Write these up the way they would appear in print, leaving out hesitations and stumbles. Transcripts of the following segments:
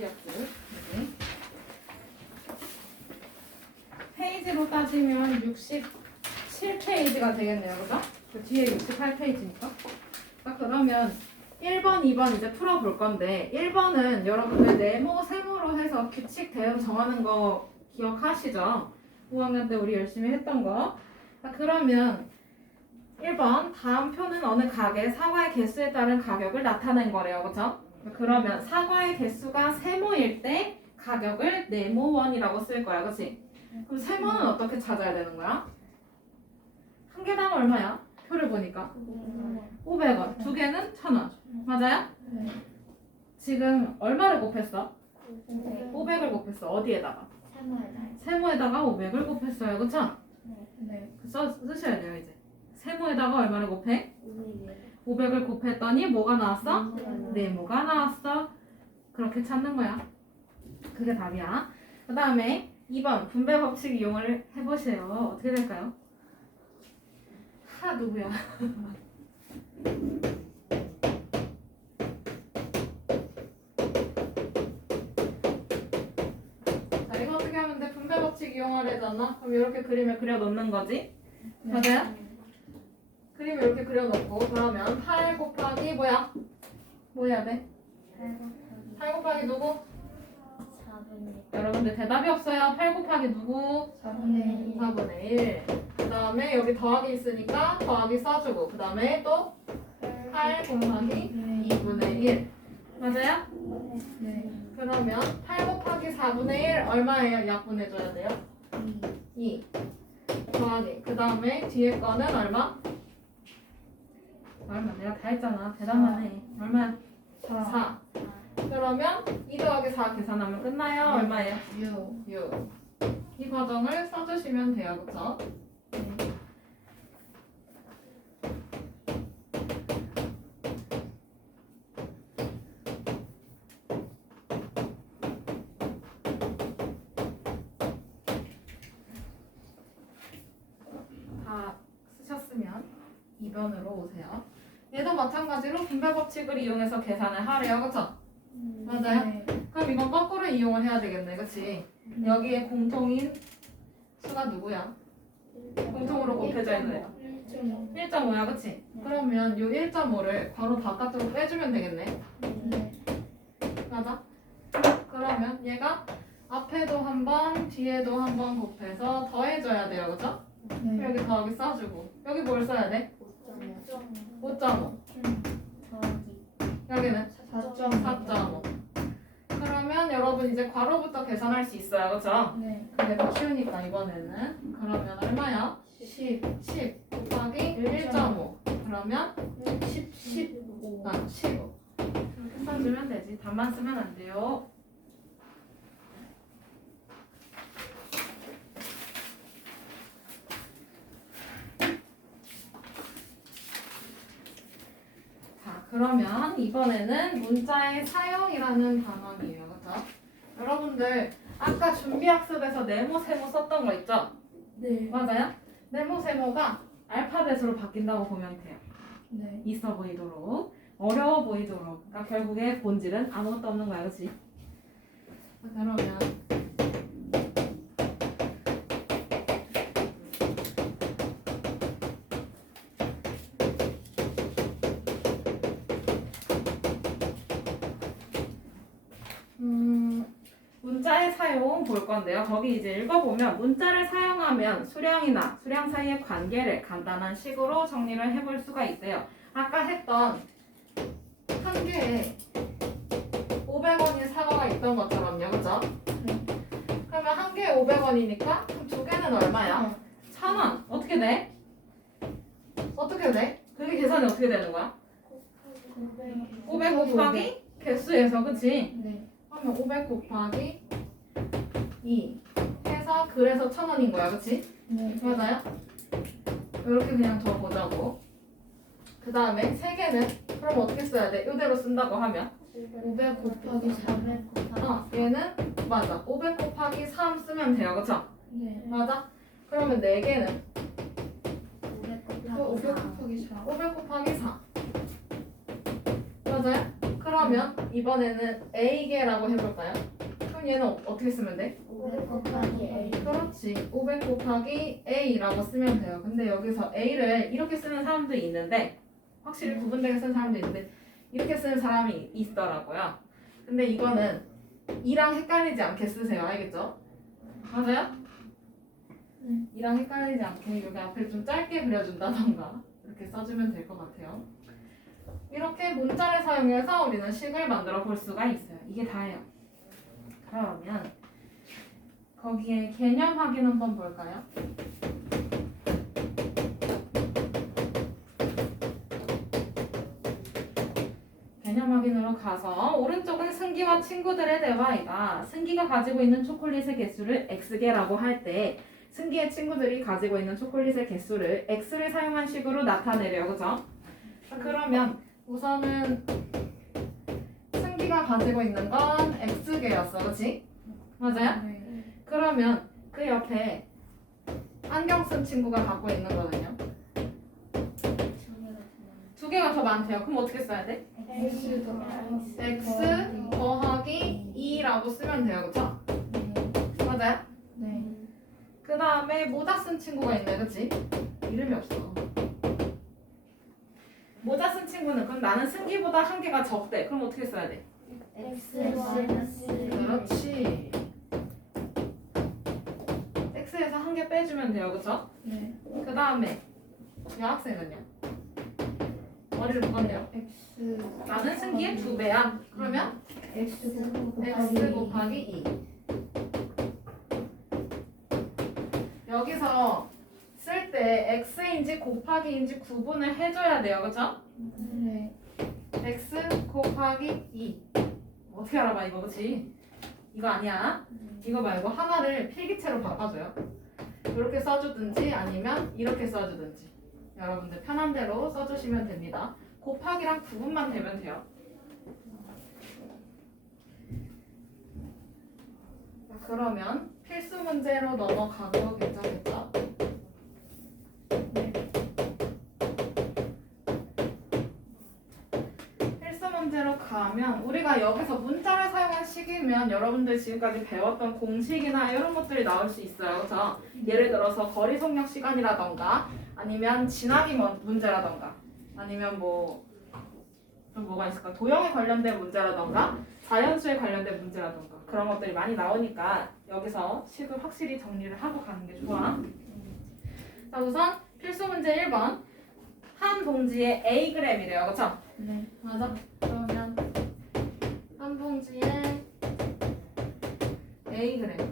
PDF. 여기. 페이지로 따지면 67페이지가 되겠네요. 그죠? 그 뒤에 68페이지니까. 자, 그러면 1번, 2번 이제 풀어볼 건데 1번은 여러분들 네모, 세모로 해서 규칙 대응 정하는 거 기억하시죠? 5학년 때 우리 열심히 했던 거. 자, 그러면 1번 다음 표는 어느 가게 사과의 개수에 따른 가격을 나타낸 거래요. 그죠? 그러면 사과의 개수가 세모일 때 가격을 네모원이라고 쓸 거야. 그치? 그럼 세모는 어떻게 찾아야 되는 거야? 한 개당 얼마야? 표를 보니까 500원, 두 개는 1,000원. 맞아요? 네. 지금 얼마를 곱했어? 500을 곱했어. 어디에다가? 세모에다가 500을 곱했어요. 그쵸? 네. 쓰셔야 돼요 이제. 세모에다가 얼마를 곱해? 500을 곱했더니 뭐가 나왔어? 네모가 나왔어. 그렇게 찾는 거야. 그게 답이야. 그 다음에 2번 분배 법칙 이용을 해보세요. 어떻게 될까요? 누구야? 자, 이거 어떻게 하면 돼? 분배 법칙 이용하려잖아. 그럼 이렇게 그림을 그려 놓는 거지. 맞아요? 그림을 이렇게 그려 놓고 그러면 8 곱하기 뭐야? 뭐 해야 돼? 8 곱하기 누구? 여러분들 대답이 없어요. 8 곱하기 누구? 4분의 4분의 1. 그 다음에 여기 더하기 있으니까 더하기 써주고 그 다음에 또 8 곱하기 2분의 1. 맞아요? 네. 그러면 8 곱하기 4분의 1 얼마예요? 약분해줘야 돼요? 2 더하기 그 다음에 뒤에 거는 얼마? 얼마? 내가 다 했잖아. 대답만 해. 얼마? 4. 그러면 2 더하기 4 계산하면 끝나요? 얼마예요? 6. 이 과정을 써주시면 돼요. 그쵸? 다 쓰셨으면 2번으로 오세요. 얘도 마찬가지로 분배 법칙을 이용해서 계산을 하래요. 그쵸? 맞아요? 네. 그럼 이건 거꾸로 이용을 해야 되겠네. 그치? 여기에 공통인 수가 누구야? 공통으로 곱해져 있는 애가 1.5야. 그치? 그러면 이 1.5를 괄호 바깥으로 빼주면 되겠네. 맞아? 그러면 얘가 앞에도 한 번, 뒤에도 한 번 곱해서 더해줘야 돼요. 그죠? 네. 여기 더하기 써주고 여기 뭘 써야 돼? 5.5 여기는 4.5 그러면 여러분 이제 괄호부터 계산할 수 있어요. 그쵸? 네. 근데 더 쉬우니까 이번에는 그러면 얼마야? 10. 10 곱하기 1.5 그러면 15. 15 이렇게 써주면 되지. 답만 쓰면 안 돼요. 자, 그러면 이번에는 문자의 사용이라는 단원이에요. 그죠? 여러분들 아까 준비학습에서 네모, 세모 썼던 거 있죠? 네. 맞아요? 네모, 세모가 알파벳으로 바뀐다고 보면 돼요. 네. 있어 보이도록, 어려워 보이도록. 그러니까 결국에 본질은 아무것도 없는 거야. 그치? 그러면 문자의 사용 볼 건데요. 거기 이제 읽어보면 문자를 사용하면 수량이나 수량 사이의 관계를 간단한 식으로 정리를 해볼 수가 있대요. 아까 했던 한 개에 500원인 사과가 있던 것처럼요. 그죠? 그러면 한 개에 500원이니까 그럼 두 개는 얼마야? 1,000원. 어떻게 돼? 어떻게 돼? 그게 계산이 어떻게 되는 거야? 500 곱하기 개수에서. 그치? 네. 그러면 500 곱하기 2 해서 그래서 1,000원인 거야. 그치? 네. 맞아요? 이렇게 그냥 적어보자고. 그 다음에 세 개는 그럼 어떻게 써야 돼? 이대로 쓴다고 하면 500 곱하기 400 얘는 맞아. 500 곱하기 3 쓰면 돼요. 그쵸? 네. 맞아? 그러면 네 개는 500 곱하기 4. 500 곱하기 4 맞아요? 그러면 이번에는 A개라고 해볼까요? 그럼 얘는 어떻게 쓰면 돼? 500 곱하기 A. 그렇지. 500 곱하기 A라고 쓰면 돼요. 근데 여기서 A를 이렇게 쓰는 사람도 있는데 확실히 구분되게 쓰는 사람도 있는데 이렇게 쓰는 사람이 있더라고요. 근데 이거는 2랑 헷갈리지 않게 쓰세요. 알겠죠? 맞아요? 2랑 헷갈리지 않게 여기 앞에 좀 짧게 그려준다던가 이렇게 써주면 될 것 같아요. 이렇게 문자를 사용해서 우리는 식을 만들어 볼 수가 있어요. 이게 다예요. 그러면 거기에 개념 확인 한번 볼까요? 개념 확인으로 가서 오른쪽은 승기와 친구들의 대화이다. 승기가 가지고 있는 초콜릿의 개수를 X개라고 할 때 승기의 친구들이 가지고 있는 초콜릿의 개수를 X를 사용한 식으로 나타내려. 그죠? 자, 그러면 우선은 승기가 가지고 있는 건 X개였어. 그치? 맞아요? 네. 그러면 그 옆에 안경 쓴 친구가 갖고 있는 거는요? 두 개가 더 많대요. 그럼 어떻게 써야 돼? X 더하기 X 더하기 2라고 쓰면 돼요. 그쵸? 맞아요? 네. 그 다음에 모자 쓴 친구가 있네. 그치? 이름이 없어. 모자 쓴 친구는 그럼 나는 승기보다 한 개가 적대. 그럼 어떻게 써야 돼? X 마이너스 그렇지. X에서 한 개 빼주면 돼요. 그쵸? 네. 그 다음에 여학생은요? 머리를 묶었네요. X 나는 승기의 2배야. 그러면 X X 곱하기 2. 여기서 쓸 때 X인지 곱하기인지 구분을 해줘야 돼요. 그쵸? 네. X 곱하기 2. 어떻게 알아봐 이거 그치? 이거 아니야. 이거 말고 하나를 필기체로 바꿔줘요. 이렇게 써주든지 아니면 이렇게 써주든지 여러분들 편한 대로 써주시면 됩니다. 곱하기랑 구분만 되면 돼요. 자, 그러면 필수 문제로 넘어가도 괜찮겠죠? 필수 문제로 가면 우리가 여기서 문자를 사용한 식이면 여러분들 지금까지 배웠던 공식이나 이런 것들이 나올 수 있어요. 그렇죠? 예를 들어서 거리 속력 시간이라던가 아니면 진학이 문제라던가 아니면 뭐 좀 뭐가 있을까? 도형에 관련된 문제라던가 자연수에 관련된 문제라던가 그런 것들이 많이 나오니까 여기서 식을 확실히 정리를 하고 가는 게 좋아. 자, 우선 필수 문제 1번 한 봉지에 Ag이래요. 그렇죠? 네. 맞아. 그러면 한 봉지에 A그램.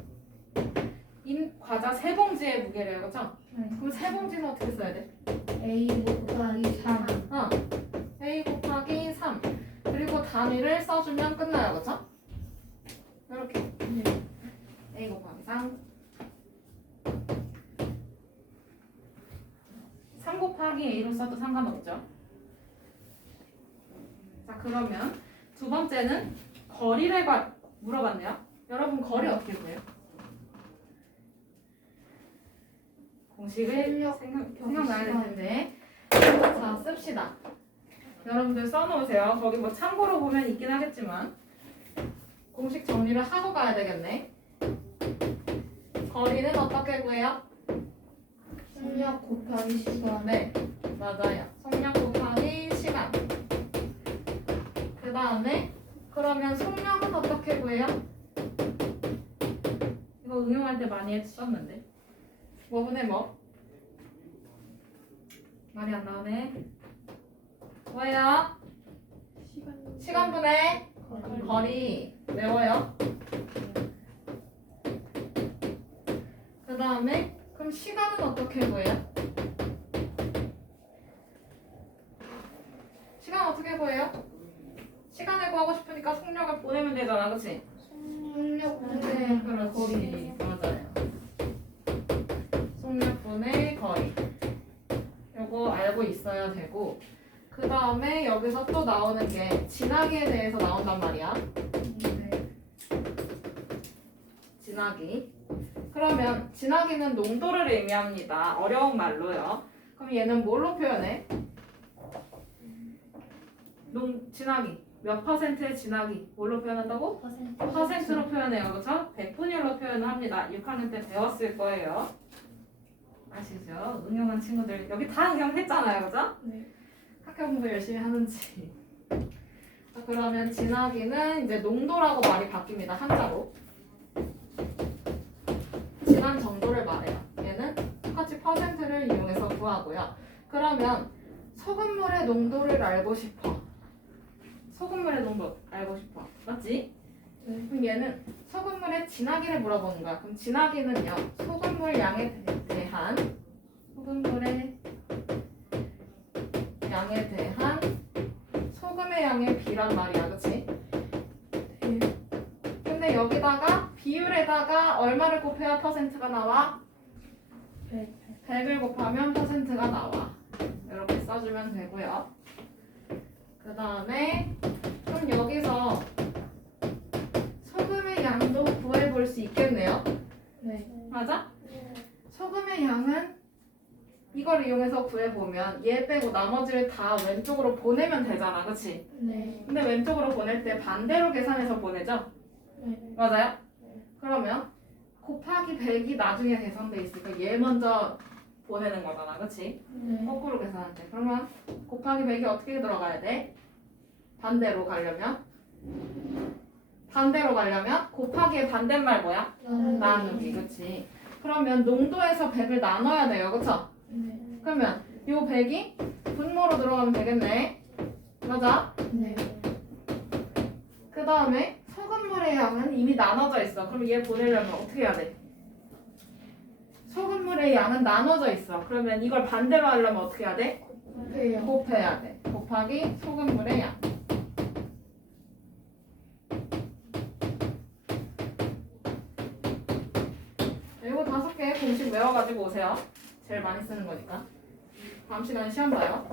과자 3봉지의 무게래요. 그렇죠? 네. 그럼 3봉지는 어떻게 써야 돼? A 곱하기 3. A 곱하기 3. 그리고 단위를 써주면 끝나요. 그렇죠? 이렇게. 네. A 곱하기 3. 3 곱하기 A로 써도 상관없죠. 자, 그러면 두 번째는 거리를 물어봤네요. 여러분 거리 어떻게 구해요? 공식을 생각나야 될 텐데. 자, 씁시다. 여러분들 써놓으세요. 거기 뭐 참고로 보면 있긴 하겠지만 공식 정리를 하고 가야 되겠네. 거리는 어떻게 구해요? 속력 곱하기 시간. 네, 맞아요. 속력 곱하기 시간. 그 다음에 그러면 속력은 어떻게 구해요? 이거 응용할 때 많이 했었는데 뭐분의 뭐? 말이 안 나오네. 뭐예요? 시간분의 거리. 외워요. 그 다음에 그럼 시간은 어떻게 구해요? 시간 어떻게 구해요? 시간을 구하고 싶으니까 속력을 보내면 되잖아, 그치? 속력분의 그렇지. 맞아요. 속력분의 거리. 요거 알고 있어야 되고 그 다음에 여기서 또 나오는 게 진하기에 대해서 나온단 말이야. 네. 진하기. 그러면 진하기는 농도를 의미합니다. 어려운 말로요. 그럼 얘는 뭘로 표현해? 진하기. 몇 퍼센트의 진학이 뭘로 표현한다고? 퍼센트로 표현해요. 그렇죠? 백분율로 표현을 합니다. 6학년 때 배웠을 거예요. 아시죠? 응용한 친구들 여기 다 응용했잖아요. 그죠? 네. 학교 공부 열심히 하는지. 자, 그러면 진학이는 이제 농도라고 말이 바뀝니다. 한자로. 진한 정도를 말해요. 얘는 똑같이 퍼센트를 이용해서 구하고요. 그러면 소금물의 농도를 알고 싶어. 소금물의 농도 알고 싶어. 맞지? 네. 그럼 얘는 소금물의 진하기를 물어보는 거야. 그럼 진하기는요. 소금물 양에 대한 소금물의 양에 대한 소금의 양의 비란 말이야. 그치? 네. 근데 여기다가 비율에다가 얼마를 곱해야 퍼센트가 나와? 100을 곱하면 퍼센트가 나와. 이렇게 써주면 되고요. 그 다음에 그럼 여기서 소금의 양도 구해볼 수 있겠네요. 네. 맞아? 소금의 양은 이걸 이용해서 구해보면 얘 빼고 나머지를 다 왼쪽으로 보내면 되잖아. 그치? 네. 근데 왼쪽으로 보낼 때 반대로 계산해서 보내죠? 네. 맞아요? 그러면 곱하기 100이 나중에 계산돼 있으니까 얘 먼저 보내는 거잖아. 그치? 네. 거꾸로 계산할 때. 그러면 곱하기 100이 어떻게 들어가야 돼? 반대로 가려면? 반대로 가려면 곱하기의 반대말 뭐야? 나누기. 그치? 그러면 농도에서 100을 나눠야 돼요. 그쵸? 네. 그러면 요 100이 분모로 들어가면 되겠네. 맞아? 네. 그 다음에 소금물의 양은 이미 나눠져 있어. 그럼 얘 보내려면 어떻게 해야 돼? 소금물의 양은 나눠져 있어. 그러면 이걸 반대로 하려면 어떻게 해야 돼? 곱해요. 곱해야 돼. 곱하기 소금물의 양. 이거 5개 공식 외워가지고 오세요. 제일 많이 쓰는 거니까. 다음 시간에 시험 봐요.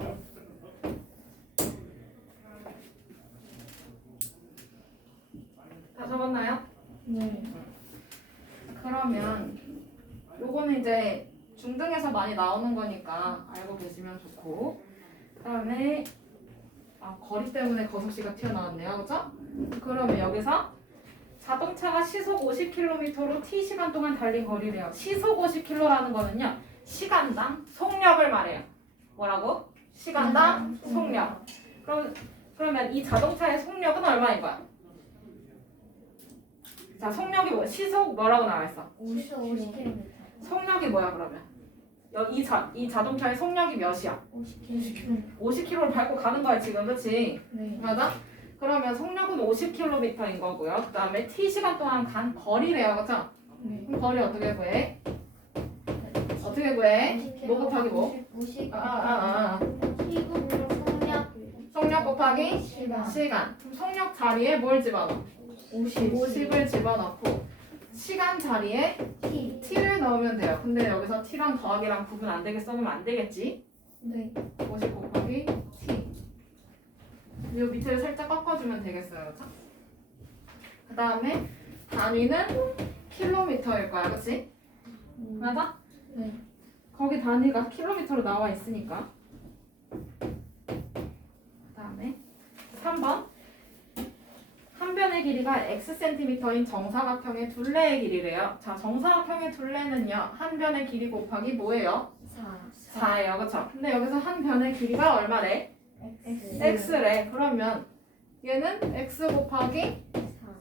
다 적었나요? 네. 그러면 요거는 이제 중등에서 많이 나오는 거니까 알고 계시면 좋고, 그다음에 거리 때문에 거석시가 튀어나왔네요. 그죠? 그러면 여기서 자동차가 시속 50km로 T시간 동안 달린 거리래요. 시속 50km라는 거는요. 시간당 속력을 말해요. 뭐라고? 시간당 속력. 그러면 이 자동차의 속력은 얼마인 거야? 자, 속력이 뭐야? 시속 뭐라고 나와 있어? 50km. 속력이 뭐야 그러면? 이 자동차의 속력이 몇이야? 50km. 50km를 밟고 가는 거야 지금, 그렇지? 네. 맞아? 그러면 속력은 50km인 거고요. 그 다음에 T시간 동안 간 거리래요. 그쵸? 네. 그럼 거리 어떻게 구해? 어떻게 구해? 뭐 곱하기 뭐? 50. T급으로 속력. 속력 곱하기 시간. 시간. 그럼 속력 자리에 뭘 집어넣어? 50을 집어넣고 시간 자리에 T. T를 넣으면 돼요. 근데 여기서 T랑 더하기랑 구분 안 되게 써보면 안 되겠지? 네. 50 곱하기 T. 이 밑에를 살짝 꺾어주면 되겠어요. 그쵸? 그 다음에 단위는 킬로미터일 거야. 그치? 맞아? 네. 거기 단위가 킬로미터로 나와 있으니까. 그 다음에 3번. 한 변의 길이가 X센티미터인 정사각형의 둘레의 길이래요. 자, 정사각형의 둘레는요. 한 변의 길이 곱하기 뭐예요? 4예요. 그쵸? 근데 여기서 한 변의 길이가 얼마래? X래. 그러면 얘는 X 곱하기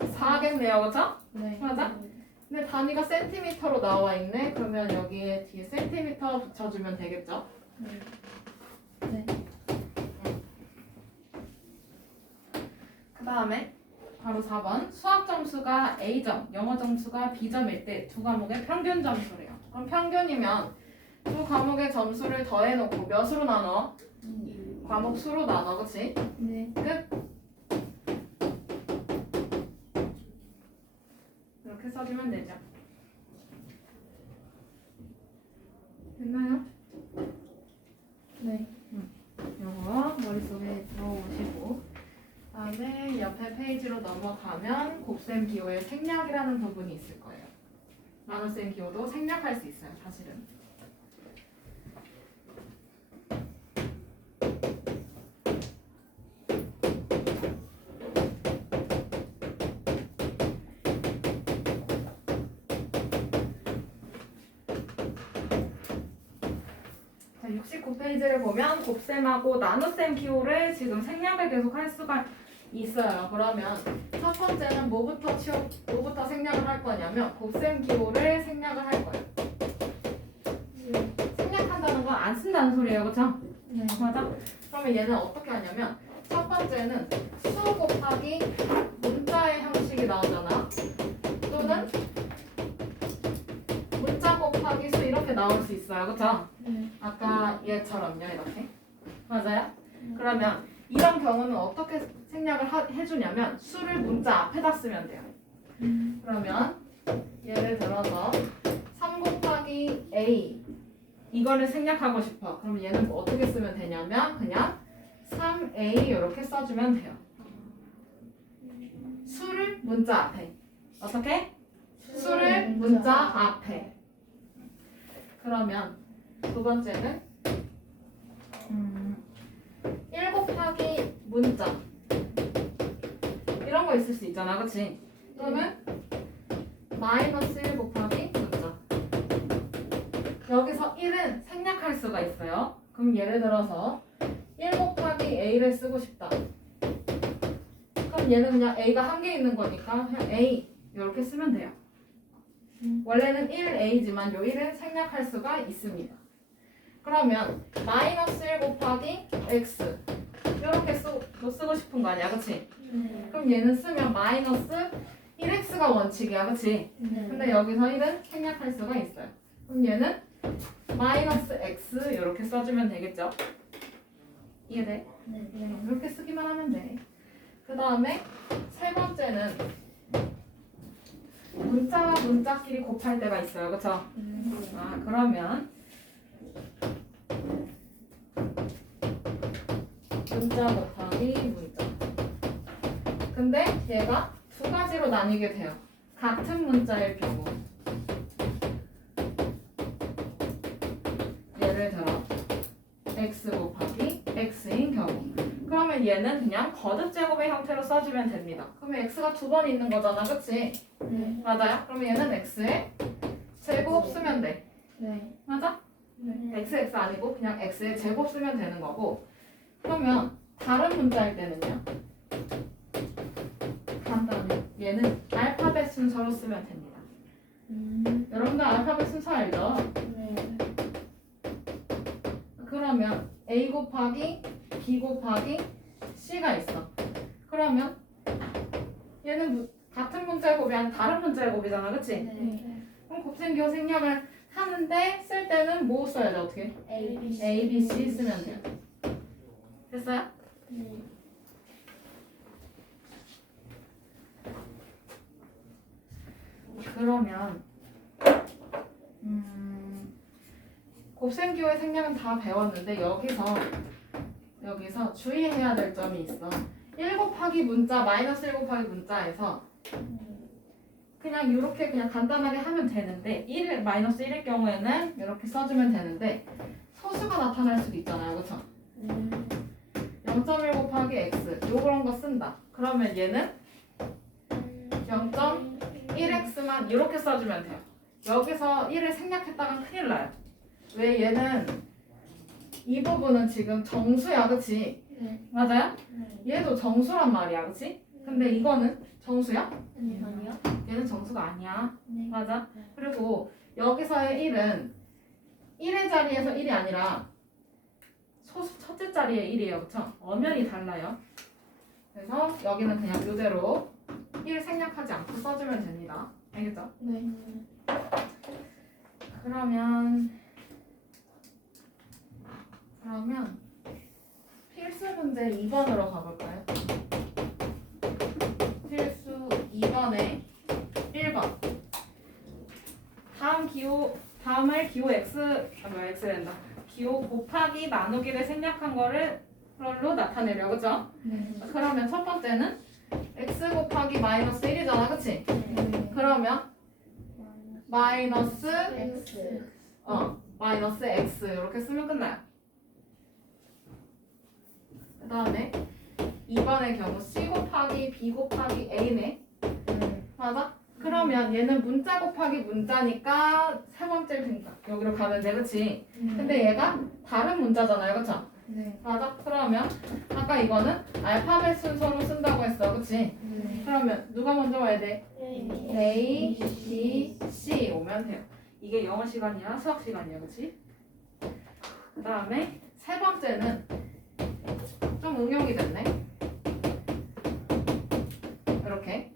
4겠네요. 그쵸? 네. 맞아? 근데 단위가 센티미터로 나와 있네. 그러면 여기에 뒤에 센티미터 붙여주면 되겠죠? 네. 네. 그 다음에 바로 4번. 수학 점수가 A점, 영어 점수가 B점일 때 두 과목의 평균 점수래요. 그럼 평균이면 두 과목의 점수를 더해놓고 몇으로 나눠? 과목 수로 나눠. 그치? 네. 끝. 이렇게 써주면 되죠. 됐나요? 네. 이거 머릿속에 들어오시고 그다음에 옆에 페이지로 넘어가면 곱셈 기호의 생략이라는 부분이 있을 거예요. 나눗셈 기호도 생략할 수 있어요. 사실은. 69페이지를 보면 곱셈하고 나눗셈 기호를 지금 생략을 계속 할 수가 있어요. 그러면 첫 번째는 뭐부터 생략을 할 거냐면 곱셈 기호를 생략을 할 거예요. 생략한다는 건 안 쓴다는 소리예요. 그렇죠? 네. 맞아? 그러면 얘는 어떻게 하냐면 첫 번째는 수 곱하기 문자의 형식이 나오잖아. 또는 문자 곱하기 수 이렇게 나올 수 있어요. 그렇죠? 네. 아까 얘처럼요. 이렇게. 맞아요? 그러면 이런 경우는 어떻게 생략을 해주냐면 수를 문자 앞에다 쓰면 돼요. 그러면 예를 들어서 3 곱하기 a 이거를 생략하고 싶어. 그럼 얘는 뭐 어떻게 쓰면 되냐면 그냥 3a 이렇게 써주면 돼요. 수를 문자 앞에. 어떻게? 수를 문자 앞에. 그러면 두 번째는 1 곱하기 문자 이런 거 있을 수 있잖아. 그치? 또는 마이너스 1 곱하기 문자 여기서 1은 생략할 수가 있어요. 그럼 예를 들어서 1 곱하기 a를 쓰고 싶다. 그럼 얘는 그냥 a가 한 개 있는 거니까 그냥 a 이렇게 쓰면 돼요. 원래는 1a지만 요 1은 생략할 수가 있습니다. 그러면 마이너스 1 곱하기 x 이렇게 쓰고 싶은 거 아니야, 그치? 네. 그럼 얘는 쓰면 마이너스 1x가 원칙이야, 그치? 네. 근데 여기서 1은 생략할 수가 있어요. 그럼 얘는 마이너스 x 이렇게 써주면 되겠죠? 이해돼? 네. 이렇게 쓰기만 하면 돼. 그 다음에 세 번째는 문자와 문자끼리 곱할 때가 있어요, 그쵸? 아, 그러면 문자 곱하기 문자. 근데 얘가 두 가지로 나뉘게 돼요. 같은 문자일 경우. 예를 들어 x 곱하기 x인 경우. 그러면 얘는 그냥 거듭 제곱의 형태로 써주면 됩니다. 그러면 x가 두 번 있는 거잖아, 그치? 네. 맞아요? 그러면 얘는 x의 제곱 쓰면 돼. 네. 맞아? 네. x 아니고 그냥 x의 제곱 쓰면 되는 거고. 그러면 다른 문자일 때는요. 간단해. 얘는 알파벳 순서로 쓰면 됩니다. 여러분들 알파벳 순서 알죠? 네. 그러면 a 곱하기 b 곱하기 c가 있어. 그러면 얘는 같은 문자의 곱이 아니라 다른 문자의 곱이잖아, 그치? 네. 그럼 곱셈기호 생략을 하는데 쓸 때는 뭐 써야 돼? 어떻게? A, B, C. a, b, c 쓰면 돼요. 됐어요? 네. 그러면 곱셈기호의 생략은 다 배웠는데 여기서 주의해야 될 점이 있어. 1 곱하기 문자 마이너스 1 곱하기 문자에서 그냥 이렇게 그냥 간단하게 하면 되는데 1 마이너스 1일 경우에는 이렇게 써주면 되는데 소수가 나타날 수도 있잖아요, 그렇죠? 0.1 곱하기 x 요런 거 쓴다. 그러면 얘는 0.1x만 이렇게 써주면 돼요. 여기서 1을 생략했다간 큰일 나요. 왜 얘는 이 부분은 지금 정수야, 그치? 네. 맞아요? 네. 얘도 정수란 말이야, 그치? 근데 이거는 정수야? 아니요. 얘는 정수가 아니야. 네. 맞아? 그리고 여기서의 1은 1의 자리에서 1이 아니라 소수 첫째 자리에 1이에요, 그쵸? 엄연히 달라요. 그래서 여기는 그냥 이대로 1 생략하지 않고 써주면 됩니다. 알겠죠? 네. 그러면 필수 문제 2번으로 가볼까요? 필수 2번에 1번. 다음을 기호 x랜다. 기호 곱하기 나누기를 생략한 걸로 나타내려, 그죠? 네. 그러면 첫 번째는 x 곱하기 마이너스 1이잖아, 그치? 네. 그러면 마이너스 X. 마이너스 x 이렇게 쓰면 끝나요. 그 다음에 2번의 경우 c 곱하기 b 곱하기 a네. 맞아? 그러면 얘는 문자 곱하기 문자니까 세 번째 빈칸 여기로 가면 돼, 그치? 근데 얘가 다른 문자잖아요, 그쵸? 네. 맞아? 그러면 아까 이거는 알파벳 순서로 쓴다고 했어, 그치? 네. 그러면 누가 먼저 와야 돼? A. A, B, C 오면 돼요. 이게 영어 시간이야, 수학 시간이야, 그치? 그 다음에 세 번째는 좀 응용이 됐네. 이렇게.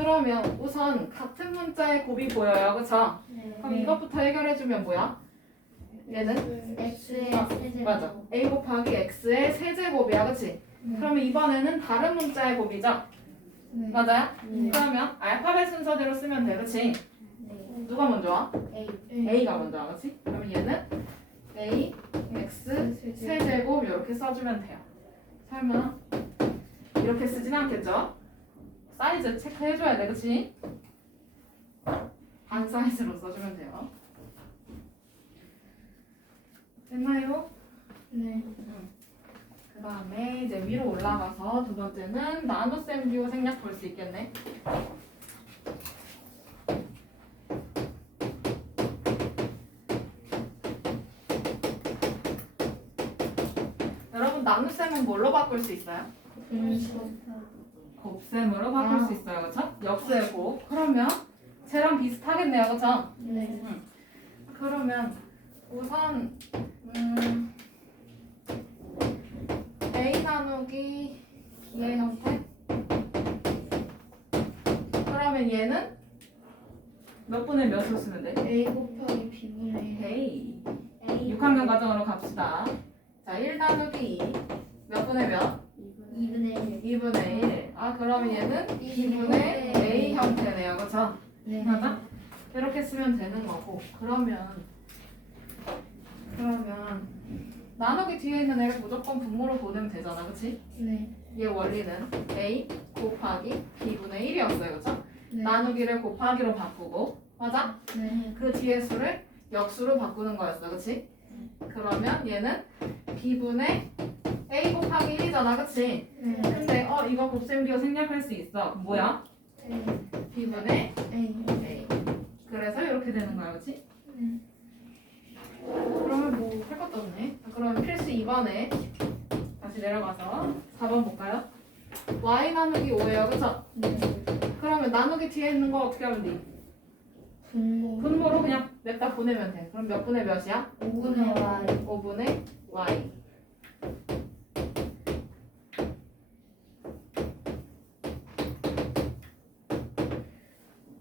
그러면 우선 같은 문자의 곱이 보여요, 그쵸? 그럼 이것부터 해결해주면 뭐야? 얘는? X의 아, 세제곱. 맞아. A 곱하기 X의 세제곱이야, 그치? 그러면 이번에는 다른 문자의 곱이죠? 네. 맞아요? 네. 그러면 알파벳 순서대로 쓰면 돼, 그치? 네. 누가 먼저 와? A. A가 먼저 와, 그치? 그러면 얘는 A, X, 세제곱 이렇게 써주면 돼요. 설마 이렇게 쓰진 않겠죠? 사이즈 체크해줘야 돼, 그치? 반 사이즈로 써주면 돼요. 됐나요? 네. 그 다음에 이제 위로 올라가서 두 번째는 나눗셈 듀오 생략 볼 수 있겠네. 여러분 나눗셈은 뭘로 바꿀 수 있어요? 곱셈으로 바꿀 수 있어요, 그쵸? 역수의 곱. 그러면 쟤랑 비슷하겠네요, 그쵸? 네. 그러면 우선 A 나누기 B의 형태. 그러면 얘는 몇 분의 몇으로 쓰면 돼? A 곱하기 B분의 A. A. 6학년 과정으로 갑시다. 자, 1 나누기 2. 몇 분의 몇? 2분의 1. 2분의 1. 아, 그러면 얘는 2분의 A 형태네요, 그쵸? 네. 맞아? 이렇게 쓰면 되는 거고. 그러면 나누기 뒤에 있는 애를 무조건 분모로 보내면 되잖아, 그치? 네. 얘 원리는 A 곱하기 B분의 1이었어요, 그쵸? 네. 나누기를 곱하기로 바꾸고, 맞아? 네. 그 뒤에 수를 역수로 바꾸는 거였어, 그치? 그러면 얘는 B분의 A 곱하기 1이잖아, 그치? 네. 근데 이거 곱셈 비호 생략할 수 있어. 그럼 뭐야? B분의 A. A. 그래서 이렇게 되는 거야, 그치? 네. 그러면 뭐 할 것도 없네. 그러면 필수 2번에 다시 내려가서 4번 볼까요? Y 나누기 5예요, 그쵸? 네. 그러면 나누기 뒤에 있는 거 어떻게 하면 돼? 분모. 분모로 그냥 냅다 보내면 돼. 그럼 몇 분의 몇이야? 5분의 Y. 5분의 Y.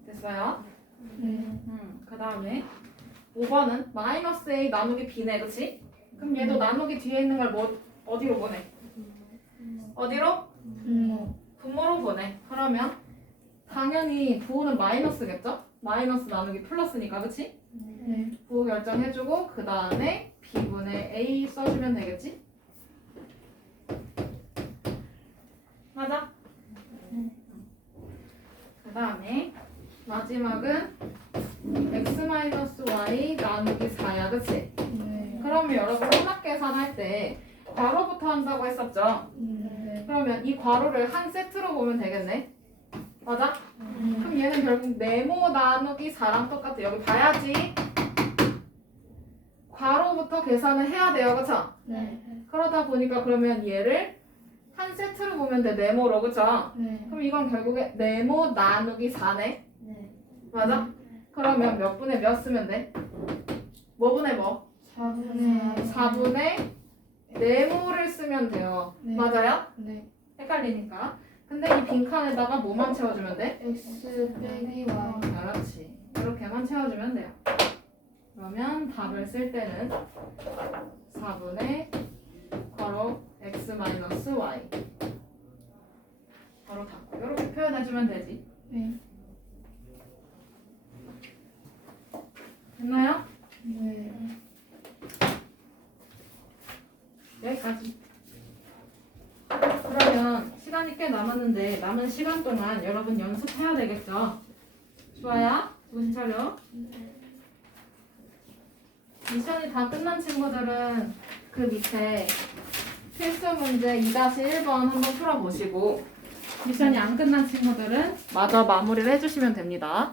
됐어요? 네. 그 다음에 5번은 마이너스 A 나누기 B네, 그치? 그럼 얘도 나누기 뒤에 있는 걸 어디로 보내? 어디로? 분모. 분모로 보내. 그러면 당연히 부호는 마이너스겠죠? 마이너스 나누기 플러스니까, 그치? 네. 부호 결정해주고 그 다음에 B분의 A 써주면 되겠지? 맞아? 그 다음에 마지막은 x-y 나누기 4야, 그치? 네. 그러면 여러분 혼합 계산할 때 괄호부터 한다고 했었죠? 네. 그러면 이 괄호를 한 세트로 보면 되겠네? 맞아? 그럼 얘는 결국 네모 나누기 4랑 똑같아. 여기 봐야지. 괄호부터 계산을 해야 돼요, 그쵸? 네. 그러다 보니까 그러면 얘를 한 세트로 보면 돼, 네모로, 그쵸? 네. 그럼 이건 결국에 네모 나누기 4네? 네. 맞아? 그러면 몇 분의 몇 쓰면 돼? 뭐 분의 뭐? 4분의 4분의 네모를 쓰면 돼요. 네. 맞아요? 네. 헷갈리니까. 근데 이 빈칸에다가 뭐만 채워주면 돼? X 빼기 Y. 그렇지. 이렇게만 채워주면 돼요. 그러면 답을 쓸 때는 4분의 괄호 x-y 괄호 닫고 이렇게 표현해주면 되지. 네. 됐나요? 네. 여기까지. 그러면 시간이 꽤 남았는데 남은 시간 동안 여러분 연습해야 되겠죠? 좋아요? 정신 차려. 미션이 다 끝난 친구들은 그 밑에 필수 문제 2-1번 한번 풀어보시고 미션이 안 끝난 친구들은 마저 마무리를 해주시면 됩니다.